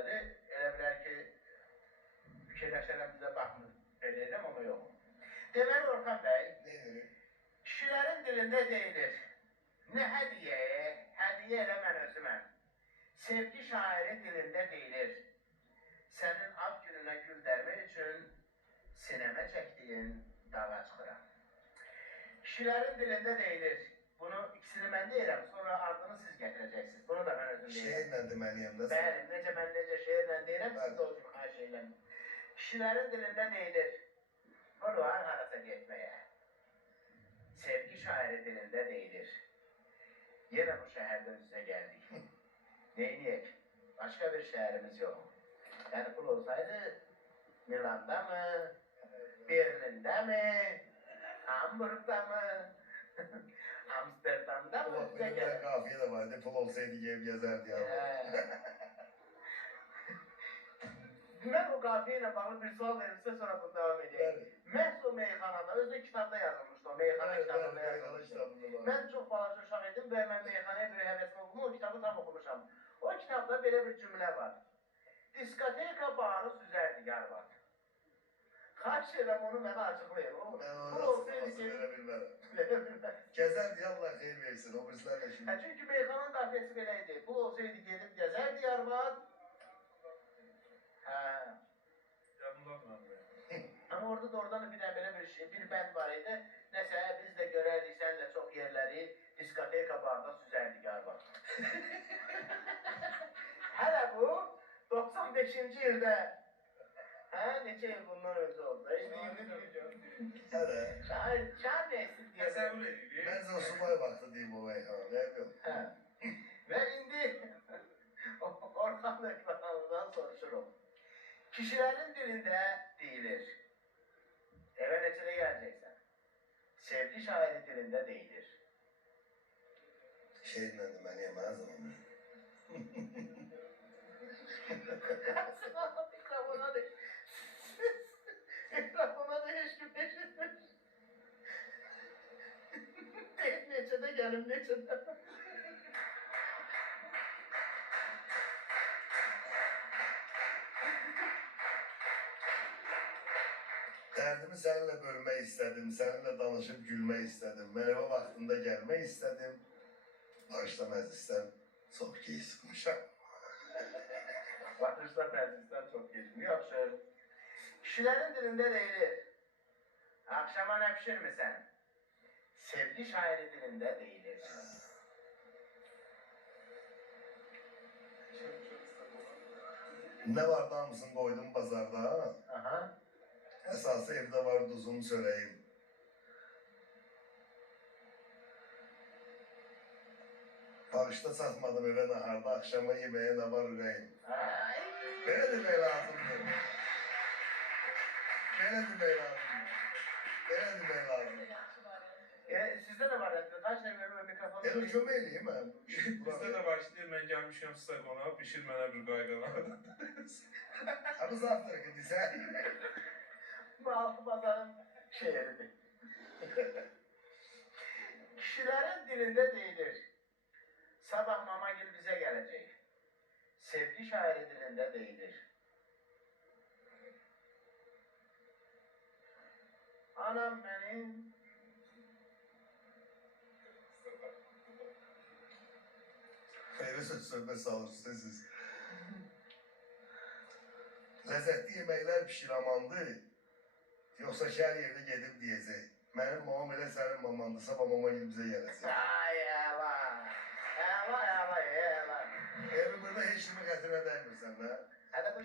belədir. Elə bilər ki, fikirləşərəm bizə baxmır, eləyəcəm, ama yox. Deməli, Orxan bəy, kişilərin dilində deyilir, nə hədiyə, hədiyə elə mən özüməm. Sevgi şairi dilində deyilir, sənin ad gününə gül dərmək üçün sinəmə çəkdiyin dağa çıxıram. Kişilərin dilində deyilir, bunu ikisini mən deyirəm, sonra ardını siz gətirəcəksiniz. Bunu da mən özüm deyirəm. Şeirlə deməliyəm də. Bəli, mən necə şeirlə deyirəm, siz də o cür xahiş eyləm. Kişilərin dilində deyilir, pul var harasa getməyə. Sevgi şairi dilində deyilir, yenə bu şəhərdə üzrə gəldik. Neyniyək? Başqa bir şəhərimiz yox. Yəni pul olsaydı, Milanda mı, Berlində mi, Hamburg'da mı, Amsterdam'da mı? Benim de kafiye de vardı. Pul olsaydı gelip gezerdi ya. Mən o qafiyə ilə bağlı bir sual verim, sizə sonra bunu devam edeyim. Məhz o meyxanada, özü kitabda yazılmışdı, o meyxana kitabında yazılmışdı. Mən çox balaca uşaq idim və mən meyxanaya bir həvəsim oldum, o kitabı tam oxumuşam. O kitabda belə bir cümlə var. Diskoteka bağını süzərdi yarvad. Xahiş edirəm onu mənə açıqlayın. Ben onu nasıl verebilmem. Gezerdi Allah xeyir versin, o bizlerle şimdi. Çünki meyxanın qafiyesi belə idi. Bu olsaydı gedib gəzərdi yarvad. Ama orada da oradan bir belə bir bənd var idi. Nəsə biz də görərdik sənlə çox yerləri diskoteka barda süzərdik yarvad. Hələ bu 95-ci ildə. Neçə il bundan öncə oldu. Hələ. Şahar neysin diye. Təsəvvür edirik. Bence o subay vaxtı deyim o meyxana, ne yapıyorum? Və indi Orxan Ekranlı'dan soruşurum. Kişilərin dilində deyilir. Evə neçədə gələcəksən? Sevgi şairi dilində deyilir. Şeirlə deməliyəm her zaman. Ekrafona da heç kim eşitmiş. Neçədə gəlim, neçədə. Dərdimi səninlə bölmək istədim, səninlə danışıb gülmək istədim. Merhaba vaxtında gəlmək istədim. Bağışla məclisdən çox gey sıxmışam. Baxışda məclisdən çox geçmiyor. Yaxşı. Kişilərin dilində deyilir. Akşama nə pişirmisən? Sevgi şairi dilində deyilir. Nə var damısını qoydum bazarda? Aha. Əsası evdə var duzum çörəyim. Bağışda çatmadım evə naharda, akşama yeməyə nə var ürəyim. Belə demək lazımdır. Belə demək lazımdır. Belə demək lazımdır. Sizdə də var, kaç dəqiqə mikrofonu... Elə kömək eləyim mən. Bizdə də başlayır, mən gəlmişəm sizə qonaq, pişir mənə bir qaygana. Abi zavtrak edirsən. Bu altı bazarın şehridir. Kişilərin dilində deyilir. Sabah Mamagil bizə gələcək. Sevgi şairi dilində deyilir. Anam mənim... Xeyri söhbət salırsınız siz. Ləzzətli yeməklər pişir amandı. Yoxsa şəhər yerdə gedib deyəcək. Mənim mamam elə sənin mamandı, sabah Mamagil bizə gələcək.